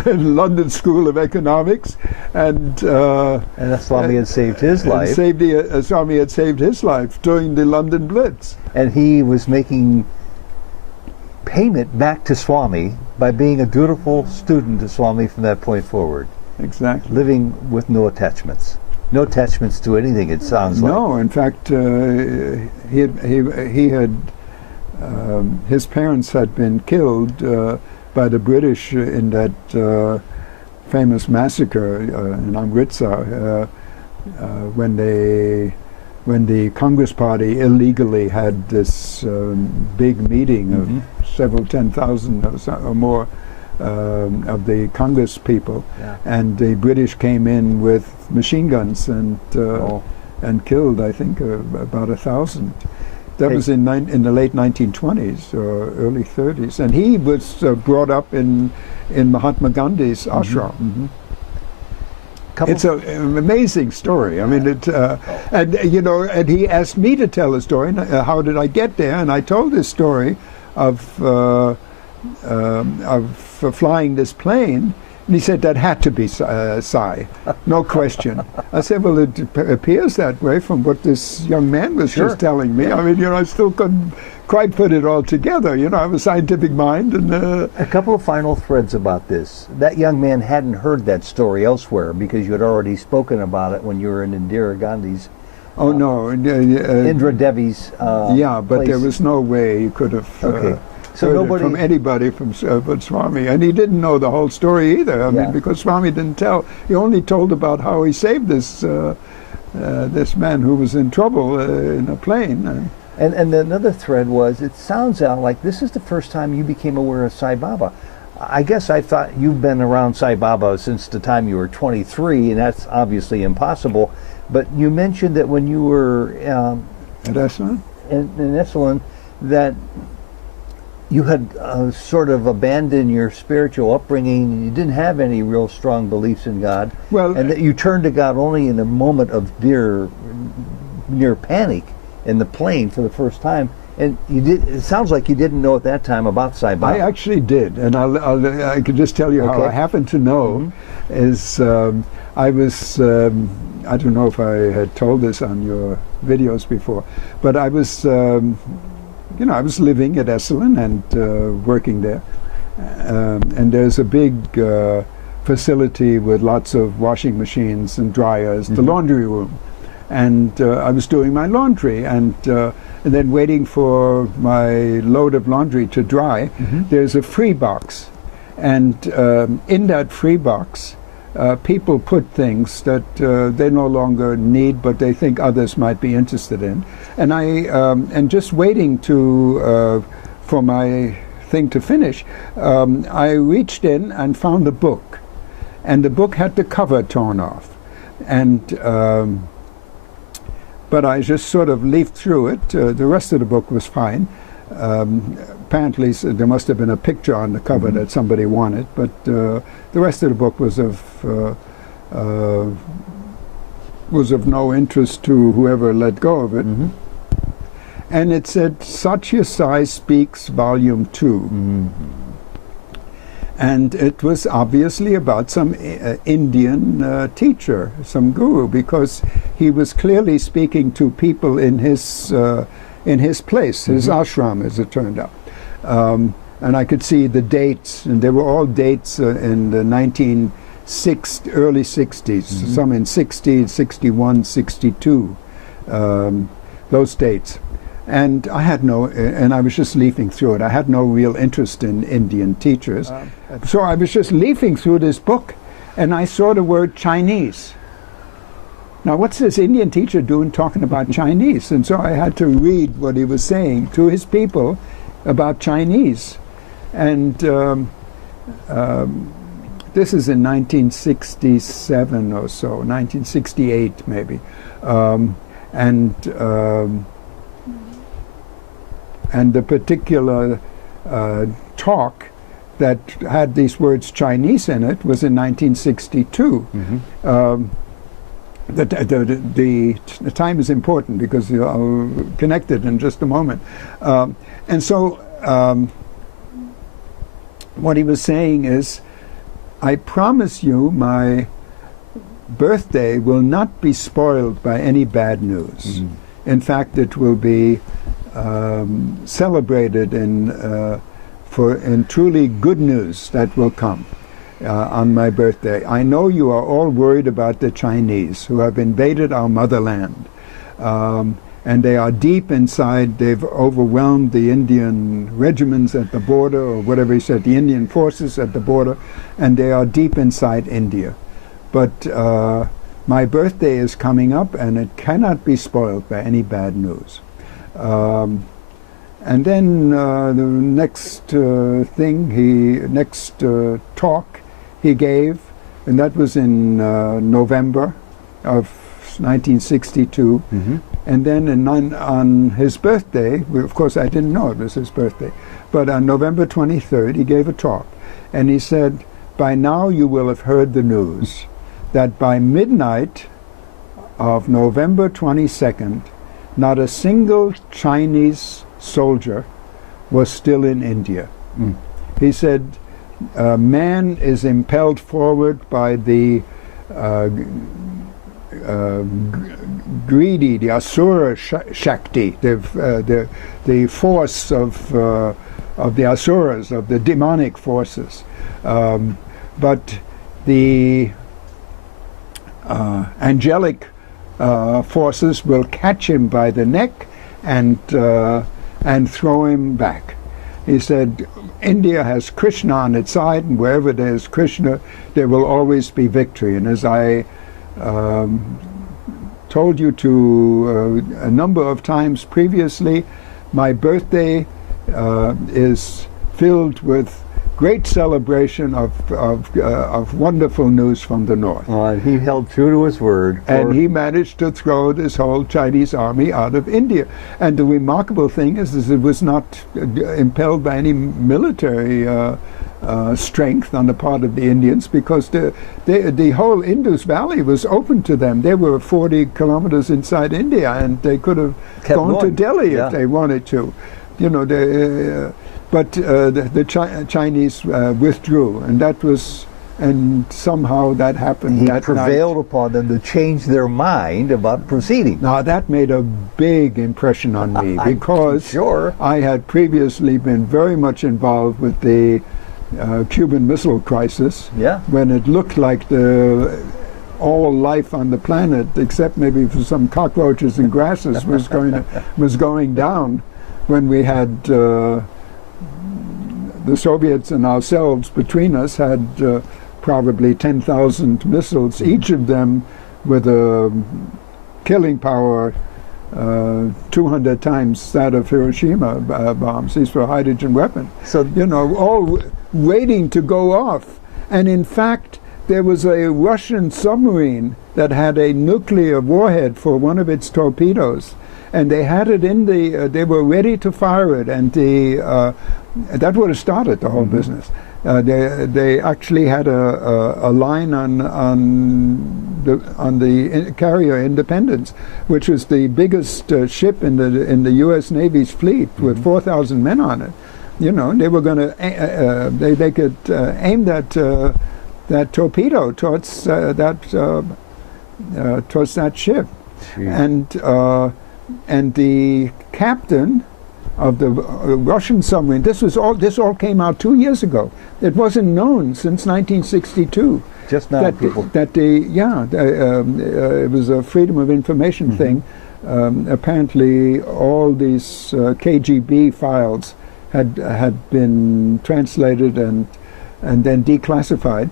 London School of Economics, and Swami had saved his life. Swami had saved his life during the London Blitz. And he was making payment back to Swami by being a dutiful student to Swami from that point forward. Exactly. Living with no attachments. No attachments to anything, it sounds like. No, in fact, he had his parents had been killed by the British in that famous massacre in Amritsar when the Congress Party illegally had this big meeting of several 10,000 or more of the Congress people, and the British came in with machine guns and killed, I think, about 1,000. That was in the late 1920s or early 30s, and he was brought up in Mahatma Gandhi's ashram. It's an amazing story. I mean, and you know, and he asked me to tell the story. And, how did I get there? And I told this story of flying this plane. And he said that had to be Sai, no question. I said, well, it appears that way from what this young man was just telling me. I mean, you know, I still couldn't quite put it all together. You know, I have a scientific mind. And a couple of final threads about this. That young man hadn't heard that story elsewhere because you had already spoken about it when you were in Indira Gandhi's. Oh no, Indra Devi's. Yeah, but place. there was no way you could have. So nobody from anybody from but Swami, and he didn't know the whole story either. I mean, because Swami didn't tell. He only told about how he saved this this man who was in trouble in a plane. And another thread was, it sounds out like this is the first time you became aware of Sai Baba. I guess I thought you've been around Sai Baba since the time you were 23, and that's obviously impossible. But you mentioned that when you were at Esalen, in Esalen, that you had sort of abandoned your spiritual upbringing, and you didn't have any real strong beliefs in God. Well, and that you turned to God only in a moment of near panic in the plane for the first time. And you did. It sounds like you didn't know at that time about Sai Baba. I actually did, and I could just tell you how I happened to know. Is I was I don't know if I had told this on your videos before, but I was you know, I was living at Esalen and working there, and there's a big facility with lots of washing machines and dryers, the laundry room. And I was doing my laundry, and then waiting for my load of laundry to dry. There's a free box, and in that free box, people put things that they no longer need, but they think others might be interested in. And and just waiting to for my thing to finish, I reached in and found a book, and the book had the cover torn off, and. But I just sort of leafed through it. The rest of the book was fine. Apparently, there must have been a picture on the cover that somebody wanted, but the rest of the book was of no interest to whoever let go of it. And it said, Satya Sai Speaks, Volume 2. And it was obviously about some Indian teacher, some guru, because he was clearly speaking to people in his place, his ashram, as it turned out. And I could see the dates, and they were all dates in the early 60s, some in 60, 61, 62, those dates. And I had and I was just leafing through it. I had no real interest in Indian teachers. So I was just leafing through this book, and I saw the word Chinese. Now, what's this Indian teacher doing talking about Chinese? And so I had to read what he was saying to his people about Chinese. And this is in 1967 or so, 1968 maybe, and the particular talk that had these words Chinese in it was in 1962. The time is important because I'll connect it in just a moment. And so what he was saying is, I promise you my birthday will not be spoiled by any bad news. In fact, it will be celebrated in truly good news that will come on my birthday. I know you are all worried about the Chinese who have invaded our motherland, and they are deep inside. They've overwhelmed the Indian regiments at the border, or whatever he said, the Indian forces at the border, and they are deep inside India. But my birthday is coming up, and it cannot be spoiled by any bad news. And then the next talk he gave, and that was in November of 1962. And then on his birthday, of course I didn't know it was his birthday, but on November 23rd he gave a talk, and he said, by now you will have heard the news that by midnight of November 22nd, not a single Chinese soldier was still in India. He said, man is impelled forward by the greedy, the Asura Shakti, the force of the Asuras, of the demonic forces. But the angelic forces will catch him by the neck and throw him back. He said, India has Krishna on its side, and wherever there's Krishna, there will always be victory. And as I told you to a number of times previously, my birthday is filled with great celebration of wonderful news from the north. And he held true to his word. And he managed to throw this whole Chinese army out of India. And the remarkable thing is it was not impelled by any military strength on the part of the Indians, because the whole Indus Valley was open to them. They were 40 kilometers inside India, and they could have gone to Delhi if they wanted to. You know, but the Chinese withdrew, and that was, and somehow that happened. He prevailed upon them to change their mind about proceeding. Now that made a big impression on me, because I had previously been very much involved with the Cuban Missile Crisis, when it looked like all life on the planet, except maybe for some cockroaches and grasses, was going down. When we had the Soviets and ourselves between us had probably 10,000 missiles, each of them with a killing power 200 times that of Hiroshima bombs. These were hydrogen weapons. So, you know, all waiting to go off. And in fact, there was a Russian submarine that had a nuclear warhead for one of its torpedoes. And they had it in they were ready to fire it, and that would have started the whole business. They actually had a line on the carrier Independence, which was the biggest ship in the U.S. Navy's fleet, with 4,000 men on it. You know, they were going to they could aim that torpedo towards that ship. Jeez. And the captain of the Russian submarine, this all came out 2 years ago. It wasn't known since 1962. Just now, people. It was a freedom of information thing. Apparently, all these KGB files had been translated and then declassified.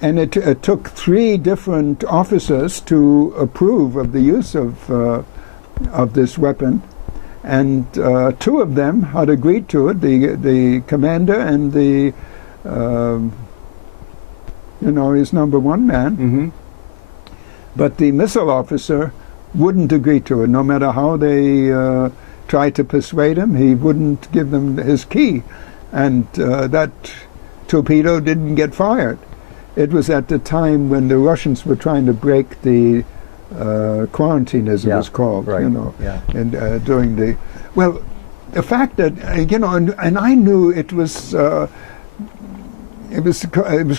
And it took 3 different officers to approve of the use of this weapon, and 2 of them had agreed to it: the commander and the you know, his number one man. Mm-hmm. But the missile officer wouldn't agree to it. No matter how they tried to persuade him, he wouldn't give them his key. And that torpedo didn't get fired. It was at the time when the Russians were trying to break the quarantine, as it was called, right. you know, Yeah. and during the, well, the fact that, you know, and I knew it was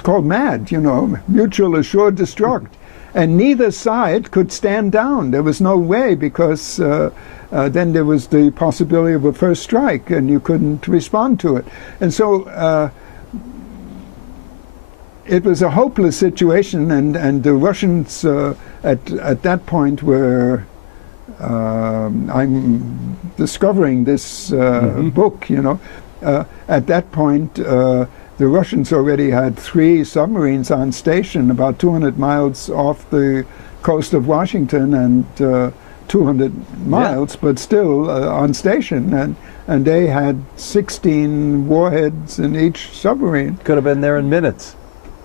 called MAD, you know, mutual assured destruct. And neither side could stand down. There was no way, because then there was the possibility of a first strike, and you couldn't respond to it. And so it was a hopeless situation, and the Russians at that point were, I'm discovering this book, you know, at that point the Russians already had 3 submarines on station about 200 miles off the coast of Washington, and 200 miles, but still on station, and they had 16 warheads in each submarine. Could have been there in minutes.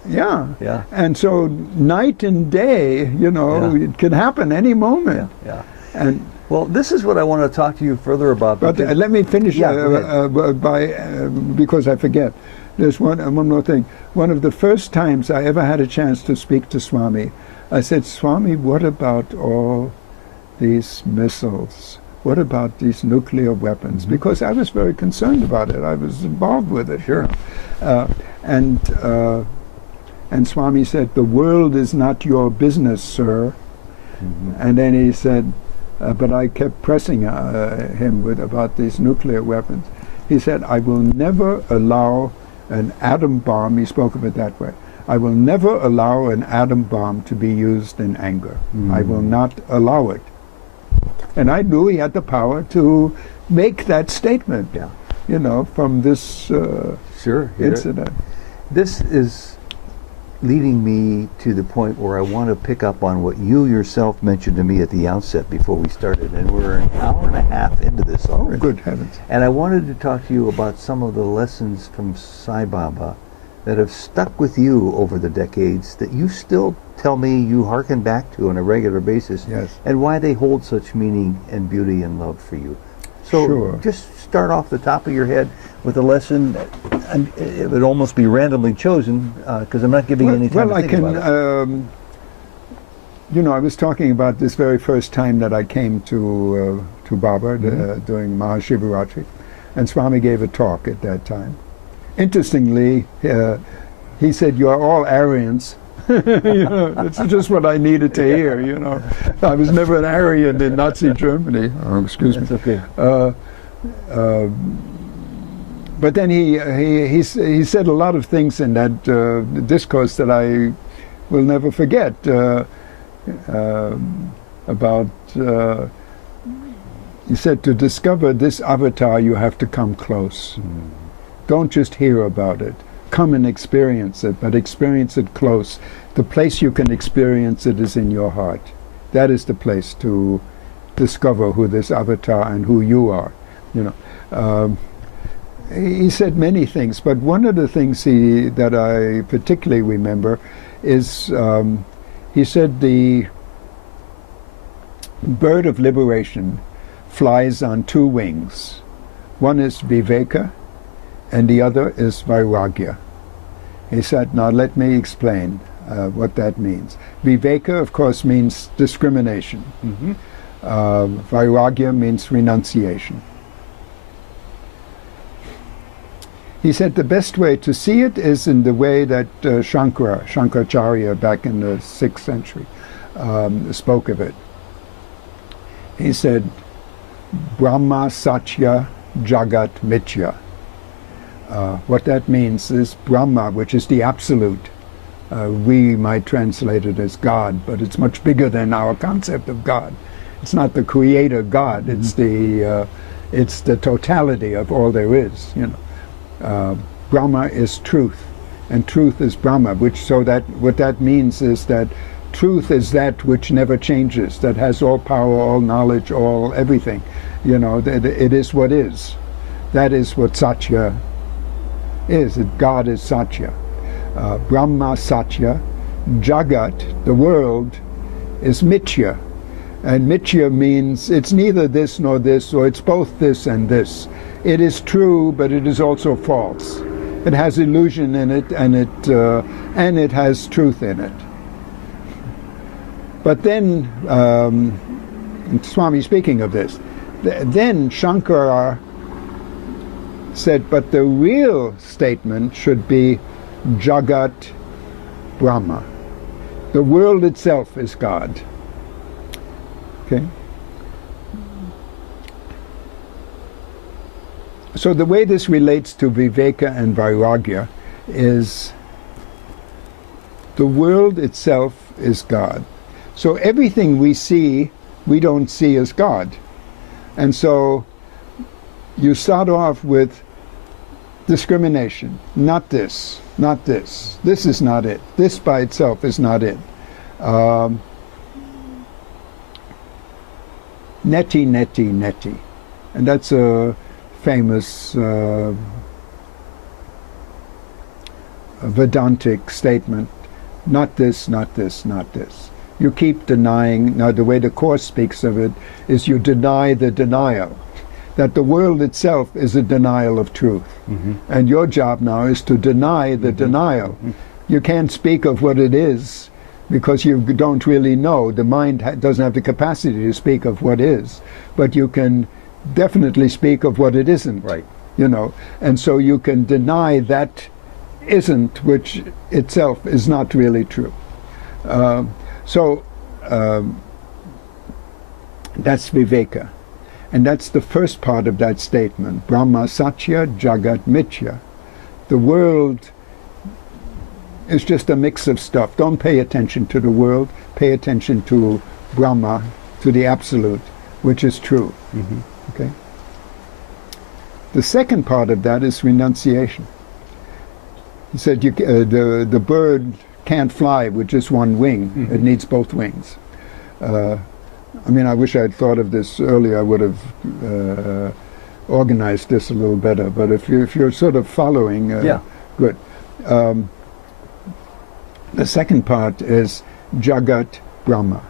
Yeah. Yeah. And so night and day, you know, it could happen any moment. Yeah. And well, this is what I want to talk to you further about. but let me finish because I forget. There's one more thing. One of the first times I ever had a chance to speak to Swami, I said, Swami, what about all these missiles? What about these nuclear weapons? Mm-hmm. Because I was very concerned about it. I was involved with it. Sure. And Swami said, the world is not your business, sir. Mm-hmm. And then he said, but I kept pressing him about these nuclear weapons. He said, I will never allow an atom bomb, he spoke of it that way, I will never allow an atom bomb to be used in anger. I will not allow it. And I knew he had the power to make that statement, you know, from this incident. This is leading me to the point where I want to pick up on what you yourself mentioned to me at the outset before we started, and we're an hour and a half into this already. Oh, good heavens. And I wanted to talk to you about some of the lessons from Sai Baba that have stuck with you over the decades that you still tell me you hearken back to on a regular basis, and why they hold such meaning and beauty and love for you. So just start off the top of your head with a lesson, and it would almost be randomly chosen because I'm not giving you any time to think about it. You know, I was talking about this very first time that I came to Baba during Mahashivaratri, and Swami gave a talk at that time. Interestingly, he said, "You are all Aryans." You know, it's just what I needed to hear. You know, I was never an Aryan in Nazi Germany. Oh, excuse me. That's okay. But then he said a lot of things in that discourse that I will never forget. He said, to discover this avatar, you have to come close. Don't just hear about it. Come and experience it, but experience it close. The place you can experience it is in your heart. That is the place to discover who this avatar and who you are. You know, he said many things, but one of the things that I particularly remember is he said the bird of liberation flies on 2 wings. One is viveka, and the other is vairagya. He said, now let me explain what that means. Viveka, of course, means discrimination. Vairagya means renunciation. He said the best way to see it is in the way that Shankaracharya back in the 6th century spoke of it. He said, Brahma Satya Jagat Mithya. What that means is Brahma, which is the absolute. We might translate it as God, but it's much bigger than our concept of God. It's not the creator God, it's the totality of all there is, you know. Brahma is truth, and truth is Brahma, what that means is that truth is that which never changes, that has all power, all knowledge, all everything. You know, it is what is. That is what Satya is. God is Satya. Brahma Satya, Jagat, the world, is Mithya. And Mithya means it's neither this nor this, or it's both this and this. It is true, but it is also false. It has illusion in it, and it has truth in it. But then, Swami speaking of this, then Shankara said, but the real statement should be Jagat Brahma. The world itself is God. Okay? So the way this relates to Viveka and Vairagya is the world itself is God. So everything we see, we don't see as God. And so you start off with discrimination. Not this, not this. This is not it. This by itself is not it. Neti, neti, neti. And that's a famous Vedantic statement. Not this, not this, not this. You keep denying. Now the way the Course speaks of it is you deny the denial. That the world itself is a denial of truth. Mm-hmm. And your job now is to deny the denial. Mm-hmm. You can't speak of what it is because you don't really know. The mind doesn't have the capacity to speak of what is, but you can definitely speak of what it isn't. Right. You know, and so you can deny that isn't, which itself is not really true. That's Viveka. And that's the first part of that statement. Brahma Satya, Jagat Mithya. The world is just a mix of stuff. Don't pay attention to the world. Pay attention to Brahma, to the Absolute, which is true. Mm-hmm. Okay? The second part of that is renunciation. He said the bird can't fly with just one wing. Mm-hmm. It needs both wings. I mean, I wish I had thought of this earlier. I would have organized this a little better. But if you're sort of following, yeah, good. The second part is Jagat Brahma,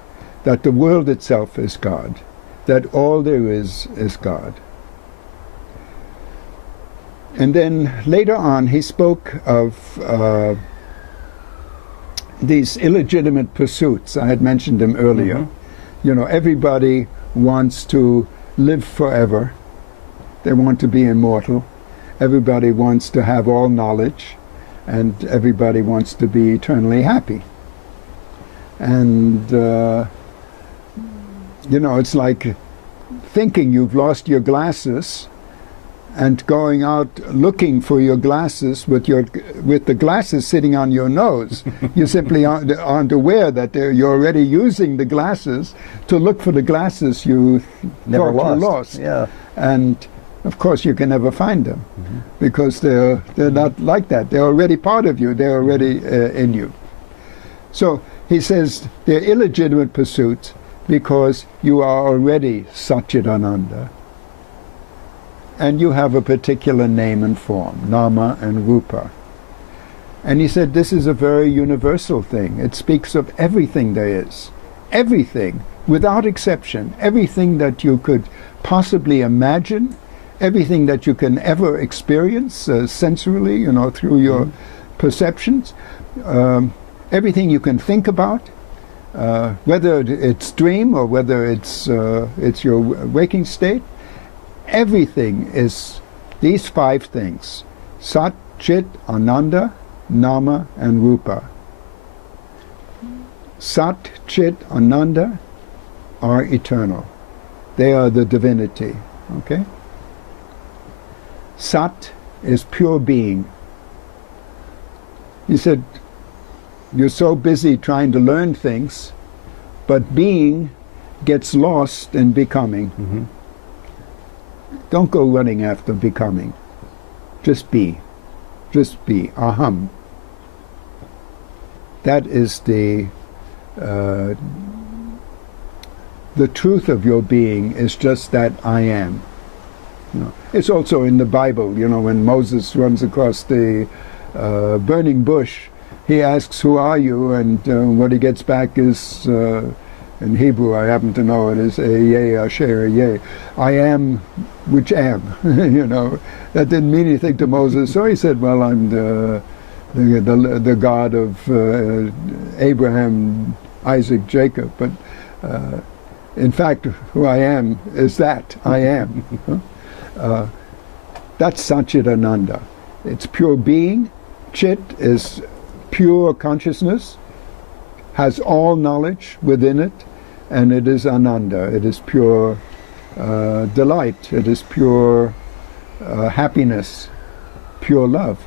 that the world itself is God, that all there is God. And then later on, he spoke of these illegitimate pursuits. I had mentioned them earlier. Mm-hmm. You know, everybody wants to live forever. They want to be immortal. Everybody wants to have all knowledge. And everybody wants to be eternally happy. And, you know, it's like thinking you've lost your glasses and going out looking for your glasses with the glasses sitting on your nose. You simply aren't aware that you're already using the glasses to look for the glasses you thought you lost. Yeah. And of course you can never find them, mm-hmm. because they're not like that. They're already part of you. They're already in you. So he says they're illegitimate pursuits because you are already Satchidananda. And you have a particular name and form, Nama and Rupa. And he said this is a very universal thing. It speaks of everything there is. Everything, without exception. Everything that you could possibly imagine. Everything that you can ever experience sensorily, you know, through your perceptions. Everything you can think about. Whether it's dream or whether it's your waking state. Everything is these five things: Sat, Chit, Ananda, Nama, and Rupa. Sat, Chit, Ananda are eternal. They are the divinity. Okay? Sat is pure being. He said, you're so busy trying to learn things, but being gets lost in becoming. Mm-hmm. Don't go running after becoming. Just be. Just be. Aham. That is the truth of your being is just that I am. You know, it's also in the Bible, you know, when Moses runs across the burning bush he asks, "Who are you?" And what he gets back is, in Hebrew, I happen to know it is Yeh Asher Yeh. I am which am. You know, that didn't mean anything to Moses. So he said, "Well, I'm the God of Abraham, Isaac, Jacob." But in fact, who I am is that I am. That's Satchidananda. It's pure being. Chit is pure consciousness, has all knowledge within it, and it is Ananda. It is pure delight. It is pure happiness, pure love.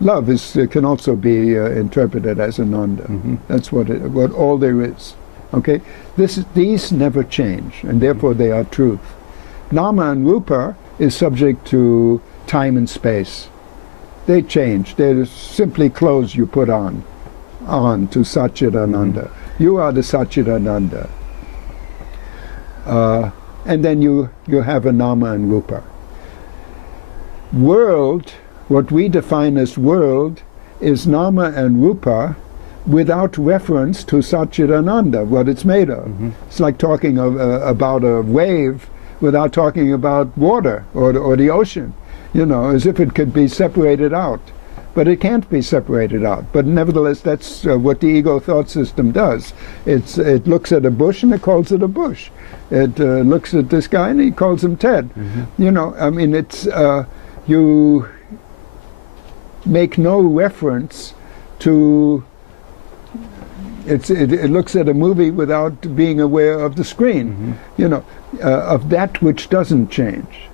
Love can also be interpreted as Ananda. Mm-hmm. That's what all there is. Okay, these never change, and therefore they are truth. Nama and Rupa is subject to time and space. They change. They're simply clothes you put on to Satchidananda. Mm-hmm. You are the Satchidananda. And then you have a Nama and Rupa. World, what we define as world, is Nama and Rupa without reference to Satchidananda, what it's made of. Mm-hmm. It's like talking about a wave without talking about water or the ocean, you know, as if it could be separated out. But it can't be separated out. But nevertheless, that's what the ego thought system does. It looks at a bush and it calls it a bush. It looks at this guy and he calls him Ted. Mm-hmm. You know, I mean, it's you make no reference to. It looks at a movie without being aware of the screen. Mm-hmm. You know, of that which doesn't change.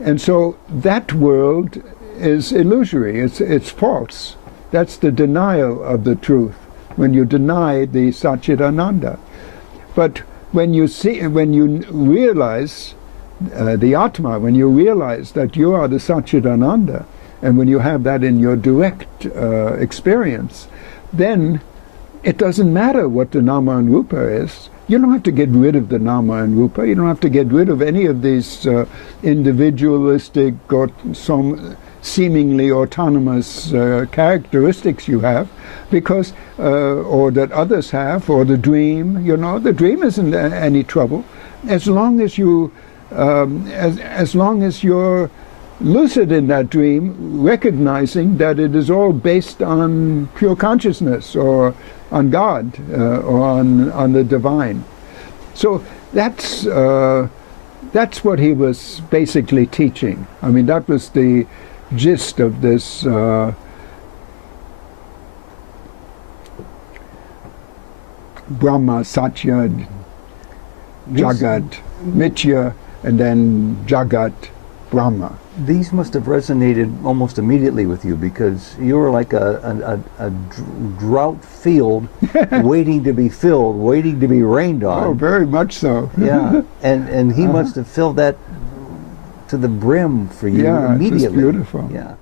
And so that world is illusory. It's false. That's the denial of the truth, when you deny the Satchidananda. But when you realize the Atma, when you realize that you are the Satchidananda, and when you have that in your direct experience, then it doesn't matter what the Nama and Rupa is. You don't have to get rid of the Nama and Rupa. You don't have to get rid of any of these individualistic or some seemingly autonomous characteristics you have, because or that others have, or the dream. You know, the dream isn't any trouble, as long as you as long as you're lucid in that dream, recognizing that it is all based on pure consciousness, or on God, or on the divine. So that's what he was basically teaching. I mean, that was the gist of this Brahma, Satya, Jagat, Mithya, and then Jagat, Brahma. These must have resonated almost immediately with you, because you were like a drought field waiting to be filled, waiting to be rained on. Oh, very much so. Yeah, and he must have filled that to the brim for you immediately. Yeah, it's beautiful. Yeah.